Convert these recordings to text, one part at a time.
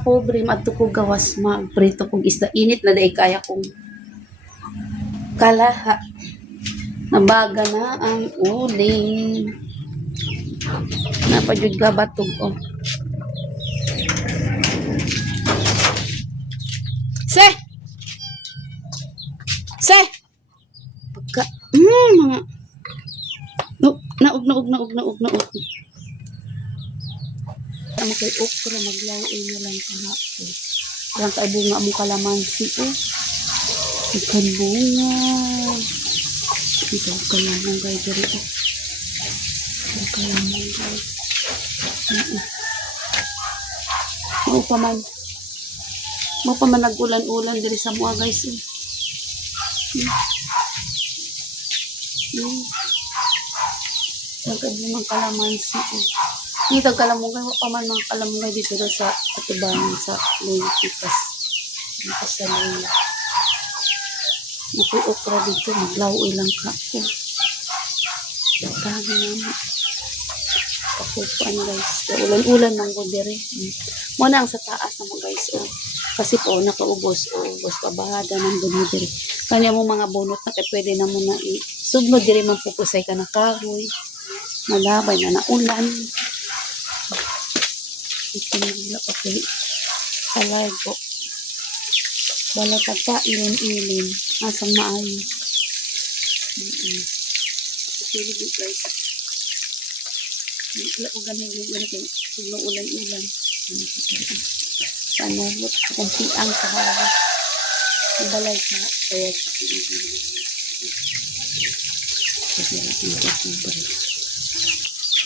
Pobre madto ko gawas magprito kog isda. Init na dai kaya kong kalaha. Nabaga na ang uling. Napadyod ka batog oh. Se! Se! Pagka, mm, mga, no, naog, naog, naog, naog, naog. Ang kay okra, maglaoy na lang kahapon. Parang kay bunga mo kalamansi, oh. Ikan bunga. Ito, kalaman guys, diri, oh. Ito, kalaman guys. Mau pa man. Mau pa man nag-ulan-ulan diri sa mua guys, oh. Hmm. Tagad mo mga kalamansi. Eh. Hindi tagkalamungay. Wa pa man mga kalamungay dito sa katibanan sa Pikas. Dito sa Loy. Ako'y okra dito. Maglawoy lang ka ko. Dami naman. Kapupuan guys. Ulan-ulan ng godere. Muna ang sa taas mo guys. Oh. Kasi po nakaubos. O ubos pabahada ng dumidere. Kanya mo mga bunot na pwede na mo na i sugnod diri man pupusay ka na kahoy. Malabay na naulan. Ito na wala pa kay kalargo. Bala pagka ilin-ilin. Asang maayo. Mm-mm. Pili di guys. Ko ganun yung ulan kay sugno ulan-ulan. Panuhot. Kung piang sa hawa. Balay ka. Kaya sa Mo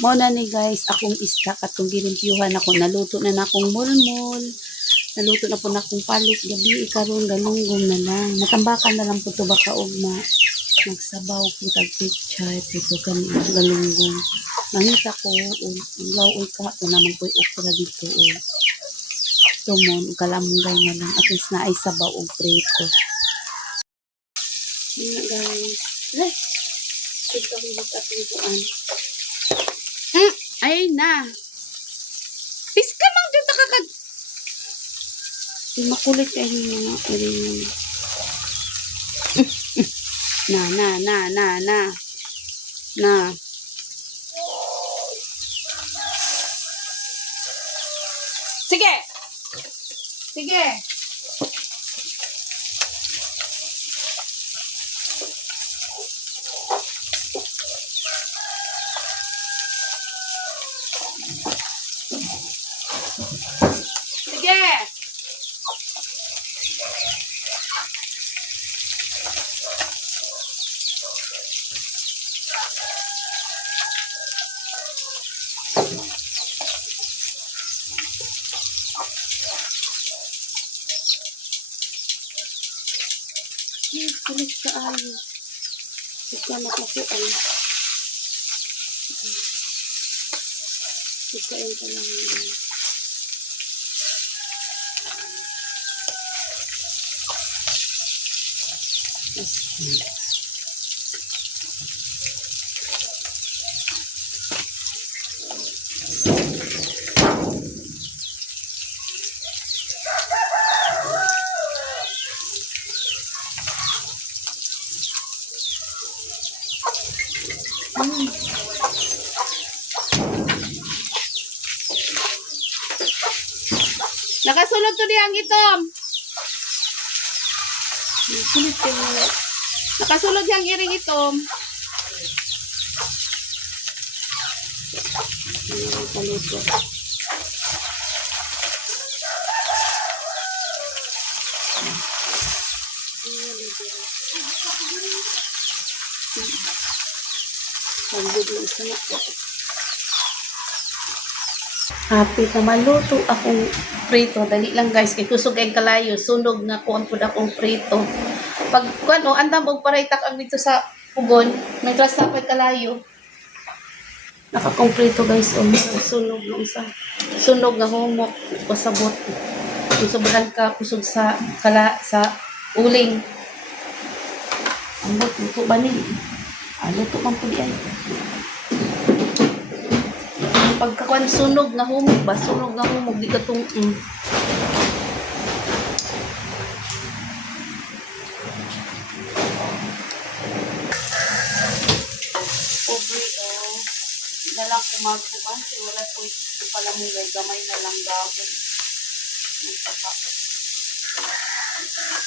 na ni guys, akong isda katong gilimpyuhan ako. Naluto na na akong mulmul. Naluto na po na akong palit. Gabi ikaroon galunggong na lang. Natambakan na lang po to baka ugma. Nagsabaw po tag picture. Ito kami galunggong. Mangita ko. Ang lauoy ka. Ito naman po okra dito. Oh. Tumon. Kalamunggay na lang. At least na ay sabaw o preto. Yan na guys. Ay! Ito ang at tuan. Hmm, ay na. Piska lang dito kakag... Makulit kayo yung mga rin. Na, na, na, na, na. Na. Sige! Sige! Ay, kulit ka ayo. Ika nakakuan. Ikain ka lang. yun. Nakasulod to diyang itom. Nakasulod yang iring itom. Paluto. Pagod na isa na. Happy na maluto akong prito. Dali lang guys. Kay kusog ay kalayo. Sunog na kuan po akong prito. Pag kuan o, andam og paraitak ang dito sa pugon. May trust na pa'y kalayo. Nakakong prito guys. O, sunog na isa. Sunog na humok. Pasabot. Kung sobrang ka kusog sa kala sa uling. Ang luto ba ni? Ah, Aluto man po di ay. Pagkakuan sunog na humog ba? Sunog na humog. Di ka itong... Mm. Oh. na lang kumagbukan kasi wala po ito pala mong gamay na lang gawin. Magpapapos.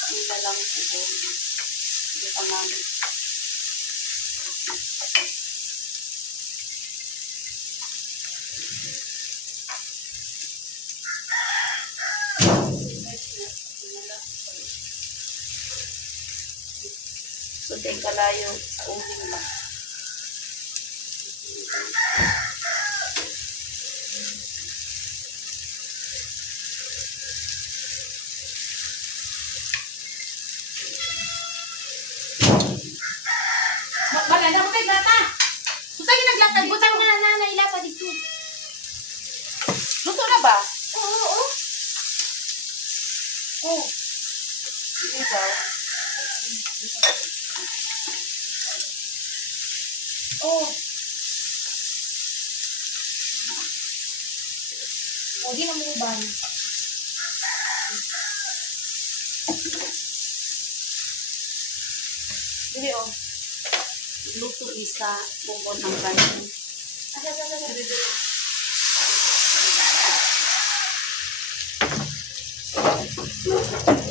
Hindi na lang siguro. Hindi pa namin. Din kalayo sa uling lang. Wala na ko kay bata. Butang yung naglakad. Butang na na naila pa dito. Luto na ba? Oo, oo. Oo. Hindi ba? Oo. O, di na mo uban. Hindi oh. Luto isa. Bubon ng kanin. Asa, asa, asa. Kala ko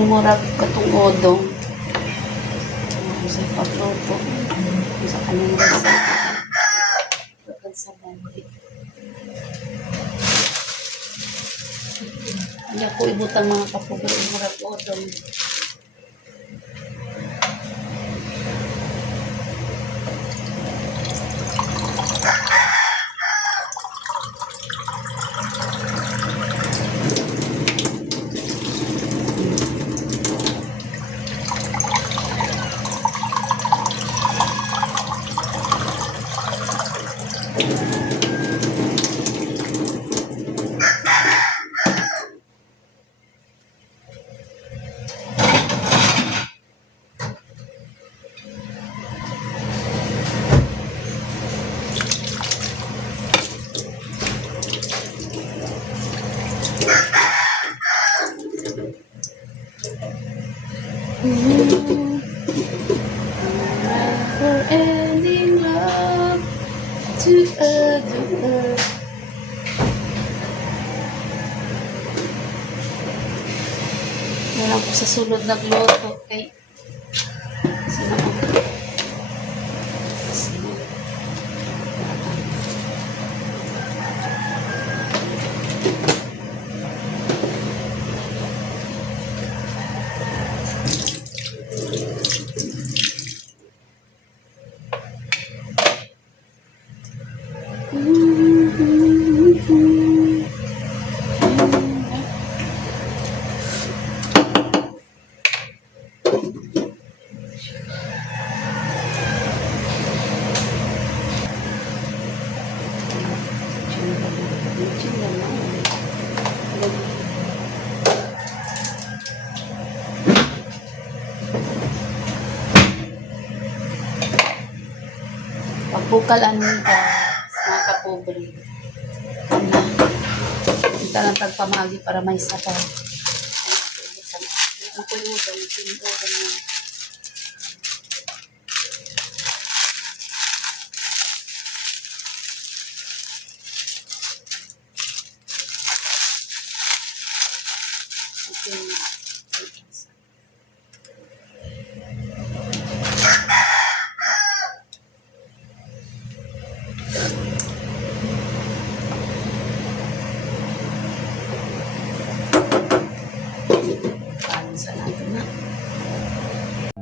ni murag katong odong. Sa pagluto. Sa kanang rasa. Pagkan sa bandi. Hindi ako ibutang mga kapugay. Murag odong. To adore. Wala ko sa sulod nagluto kay Ano ka, mga kapobre. Kita lang tagpamagi para may yung udang, yung udang na. Okay.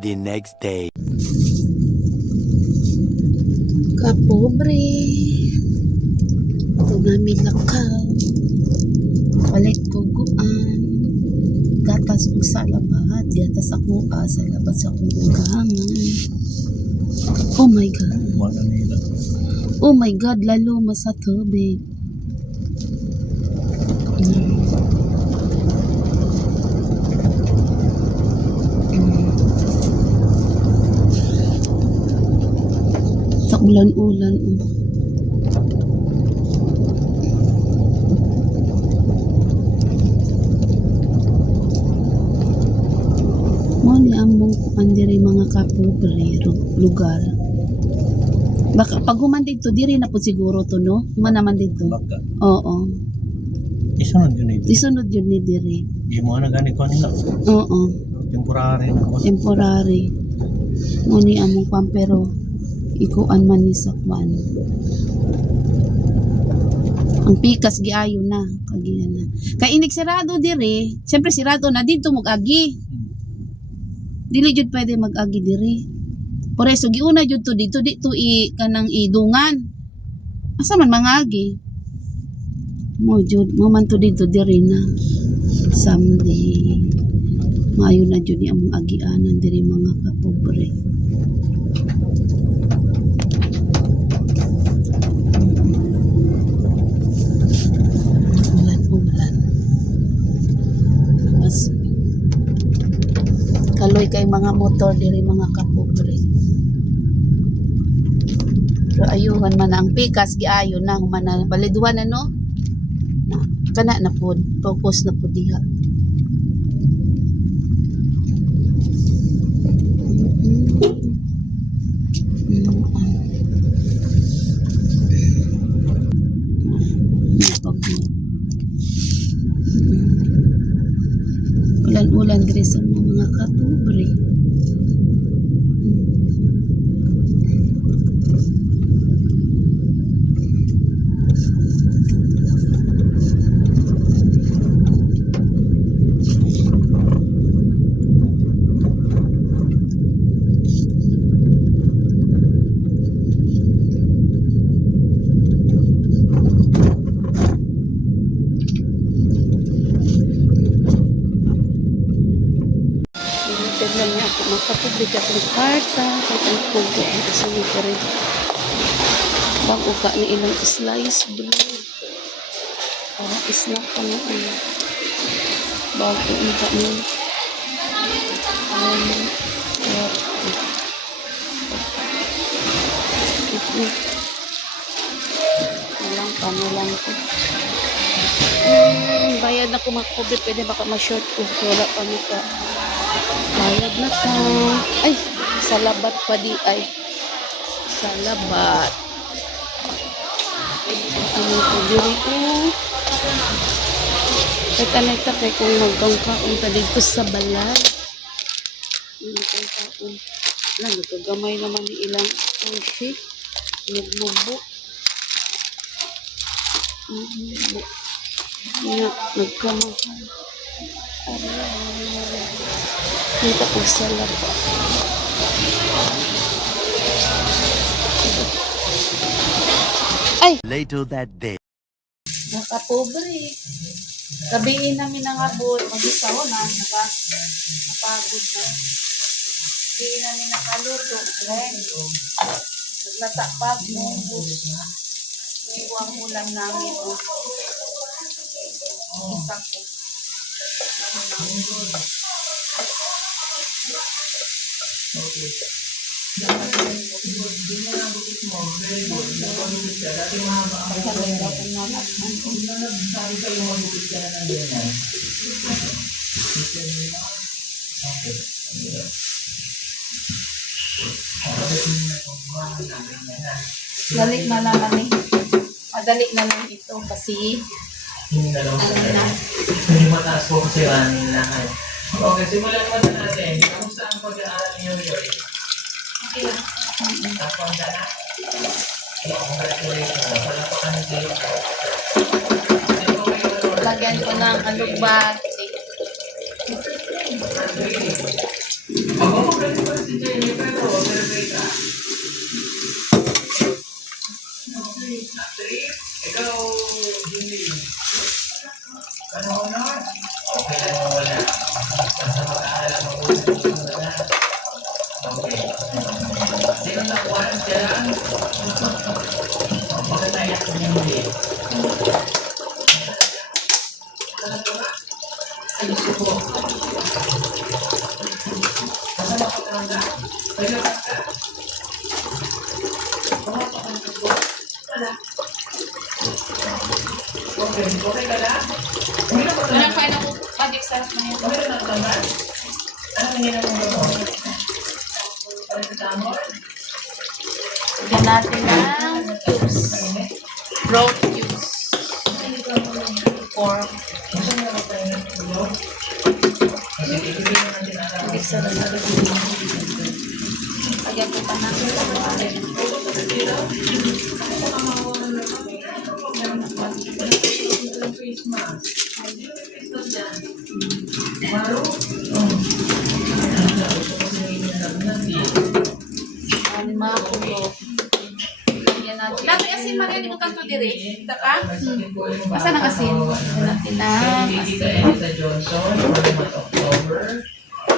The next day. Kapobre. Ito namin lakaw. Palit kuguan. Gatas ko sa labat. Gatas ako ah, sa labat sa kong ugangan. Oh my God. Oh my God, lalo mas sa tubig. ulan-ulan. Um. Mali ang mungkuan diri mga kapobre lugar. Baka pag human dito diri na po siguro to no. Human naman dito. Baka. Oo. Isunod yun ni. Isunod yun ni diri. Di mo na gani ko nila. Oo. Temporary na. Temporary. Muni among pampero ikuan man ni sa kwan. Ang pikas giayo na kagiyan na. Kay inig sirado diri, siyempre sirado na dito mag-agi. Dili jud pwede mag-agi diri. Por eso giuna jud to dito dito i kanang idungan. Asa man mangagi? Mo jud mo man to dito diri na. Someday. Maayo na jud ni among agianan diri mga kapobre. Kaloy kay mga motor diri mga kapobre. Pero ayuhan man ang pikas giayo na na baliduhan na no. Na kana na pod focus na pod diha. Makapublika kong karta kahit ang pugo ang kasama ko rin. Bago ka ni ilang slice bread. Para isnak pa na ano. Bago ang ka ni um, Walang pa na lang ko. Hmm, bayad na ko makobi. Pwede baka ma-short ko. Wala pa ni ka. Bayad na ka. Ay, sa labat pa di ay. Sa labat. Ano ko diri ko. Kahit ano ito kay kung magkangkaon ta dito sa balay. Ano kang kaon. Lang, nagkagamay naman ni ilang sushi. Nagmubo. Nagmubo. Nga, nagkamahal. Kita ko sa labat. Later that day. Nakapobre. Gabiin namin ang abot. Mag-isaw na. Naka, napagod na. Gabiin namin nakaluto. Ren. Naglatapag mo. Yung ang ulam namin. Oh. Isa ko. Dali na lang kami. Madali na lang ito kasi Hindi na lang ano na. Hindi mataas po kasi running lang. Okay, simulan mo na natin. Kamusta ang pag-aaral niyo yun? Okay lang. Napunta na? Yeah, congratulations. Wala pa kami dito. Lagyan ko ng alugbati. Ako magaling pa si Jenny, pero overweight ka. Three. Ikaw, hindi. Ano na? Okay lang mo wala. Basta mag-aaral ang mabuti mo na. Okay. Sino nakuha siya? Bakit tayo hindi? Ay, gusto ko. Masama ka talaga. Pwede ka ka. Pumasok ka ng tubo. Wala. Okay, okay ka na? Uminom ka Walang na. kain ako. Padik sarap na yun. Uminom na ka ba? Ano nangyayari mo ba? Tamor? Lagyan natin ng cubes. Brown cubes. Pork. Ang Hindi sa. Lagyan ko pa natin. Ang ka? Basta ng asin. Lagyan natin ng Kasi asin. Edita Johnson, month October,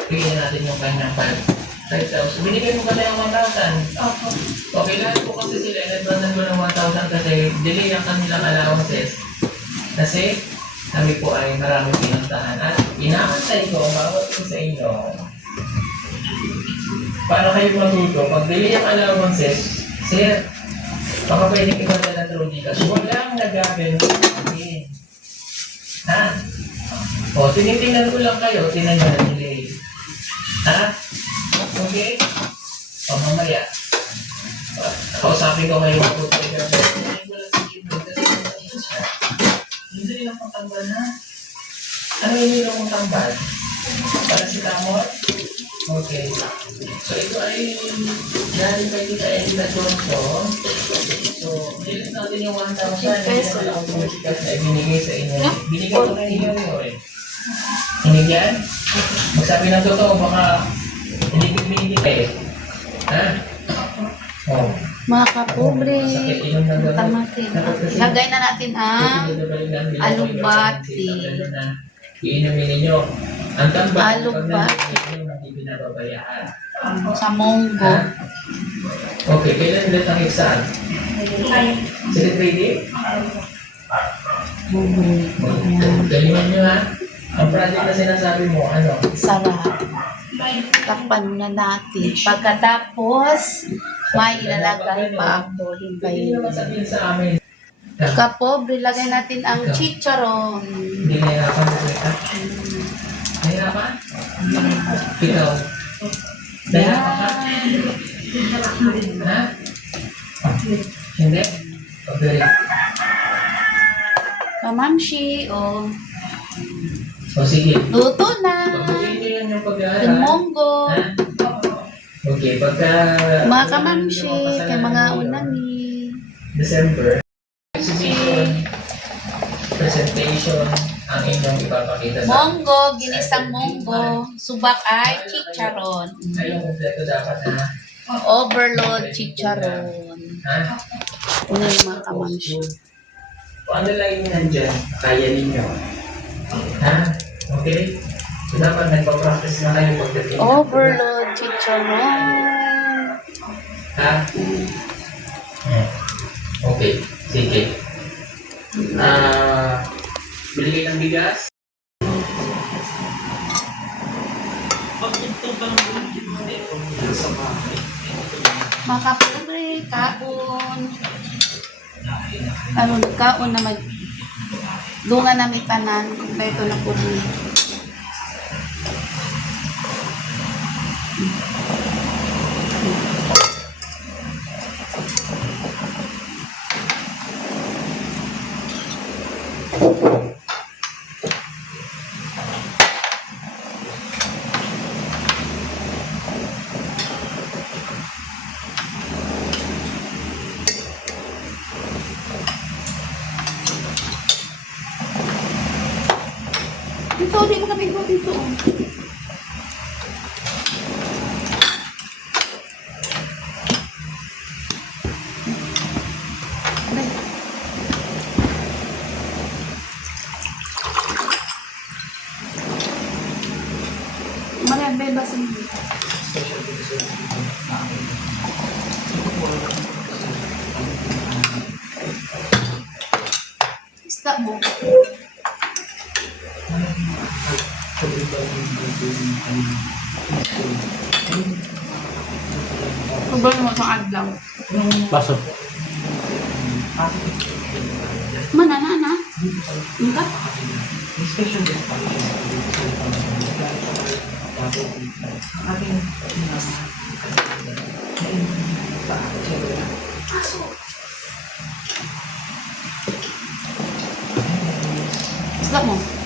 bigyan natin yung kanyang 5,000. Binigay mo kasi yung 1,000. Opo. Okay, lahat po kasi sila, nagbanan ko ng 1,000 kasi delay ang kanilang allowances. Kasi kami po ay maraming pinuntahan at inaantay ko ang bawat isa sa inyo para kayo matuto. Pag delay ang allowances, sir, baka pwede kayo magdala through Gcash. Walang nagagano sa akin. Ha? O, tinitingnan ko lang kayo, tinan nyo na delay. Ha? Okay? O, mamaya. Kausapin ko kayo matuto. Tinitingnan ko lang si Jimbo kasi hindi. Hindi rin ang pangtambal na. Ano yung nilong mong tambal? Para si Tamor? Okay. So ito ay galing kay Tita Edita Johnson. So, nilis natin yung 1,000 Peso. yung automatic na ibinigay sa inyo. Binigay ko na inyo eh. Hinigyan? Magsabi ng totoo, baka hindi ko binigay eh. Ha? Oh. Mga kapobre. Gamot. Tamatin. Lagay na natin ang alugbati. Iinumin ninyo. Ang pag nandito ninyo, hindi pinababayaan. sa monggo. Ha? Okay, kailan ulit ang exam? Second grade? Galingan nyo ha. Ang project na sinasabi mo, ano? Sarap. Takpan na natin. Pagkatapos, may ilalagay pa ako. Hindi Hintayin. naman sabihin sa amin. Na Kapobre, lagay natin ang chicharon. Hindi nahirapan mo kita. Nahirapan? Ikaw? Nahirapan ka? Ha? Hindi? Oh, very Kamamshi, o. O sige. Luto na. Pagpagin nyo yan yung Yung pag-aaral. monggo. Ha? Okay, pagka... Mga kamamshi, kay mga unani. December, Monggo, ginisang monggo. Subak ay chicharon. Overload chicharon. Ha? Ano yung mga? Kung ano lang yung nandyan, kaya ninyo. Ha? Okay? So, dapat nagpa-practice na kayo pagdating. Overload chicharon. Ha? Hmm. Okay. Sige. Ah, bili kayo ng bigas? Mga kapobre, kaon. Ano, kaon na mag... Dunga na may tanan, kompleto na po di mo kami go dito. Aray. Maria, beba sa Isda mo. Sobrang mo sa adlaw. Baso. Mana na na? Inka? Isla mo.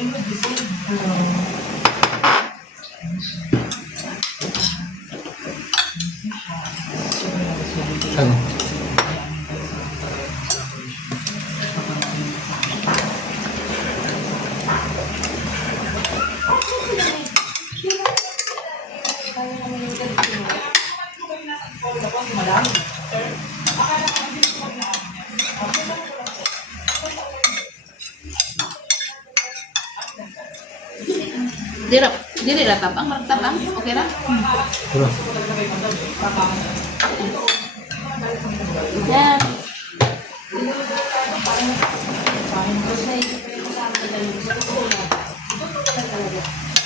Ano? Dira,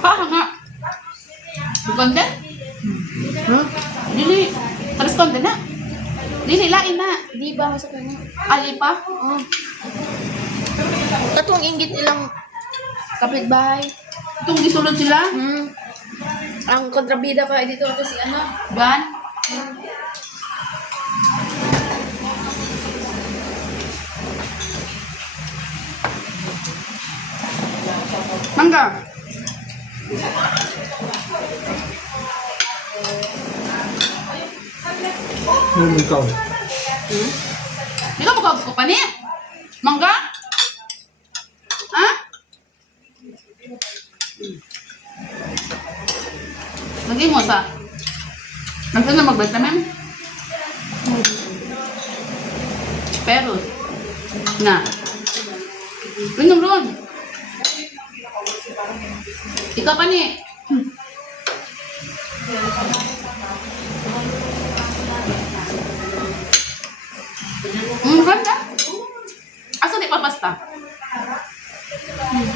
Ah, nga. Ganda? Hmm? Dili. Terus konde na. Dili lain na. Di ba sa kanya? Ali pa? Oo. Katong inggit ilang kapitbahay. Itong gisulod sila. Hmm. Ang kontrabida pa dito ito si ano? Gan. Mangga. Ano ikaw? Di ka makagod ko pa ni? Mangga? Ha? Lagi mo sa... Nagsan na mag-vitamin? Pero, na. Inom ron. Ikaw pa ni. Hmm, ganda. Asa di pa basta? Hmm.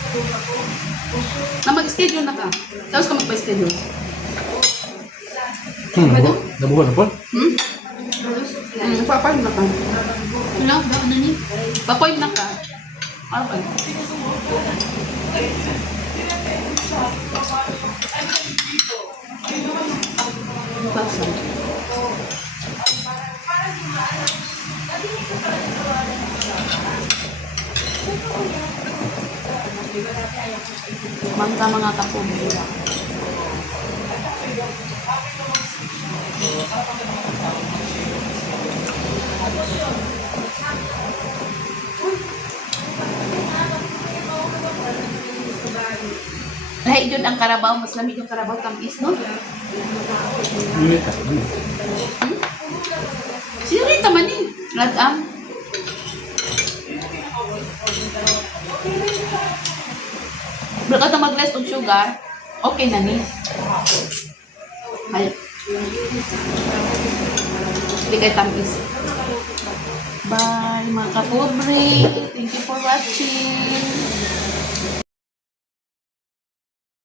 Na mag-schedule na ka. Tapos ka magpa-schedule. Hmm, nabuhan, nabuhan na po? Hmm? Hmm, papain na ka. Wala ba? Ano ni? Papoint na ka. Ano ba? Basta. Mangga mga tapo. Lahi yun ang karabaw, mas lamig yung karabaw tamis, no? Ka. Sino rin man eh? Ladam. Bro ka mag-less og sugar, okay na ni. Ay. Hindi kay tamis. Bye mga kapobre. Thank you for watching.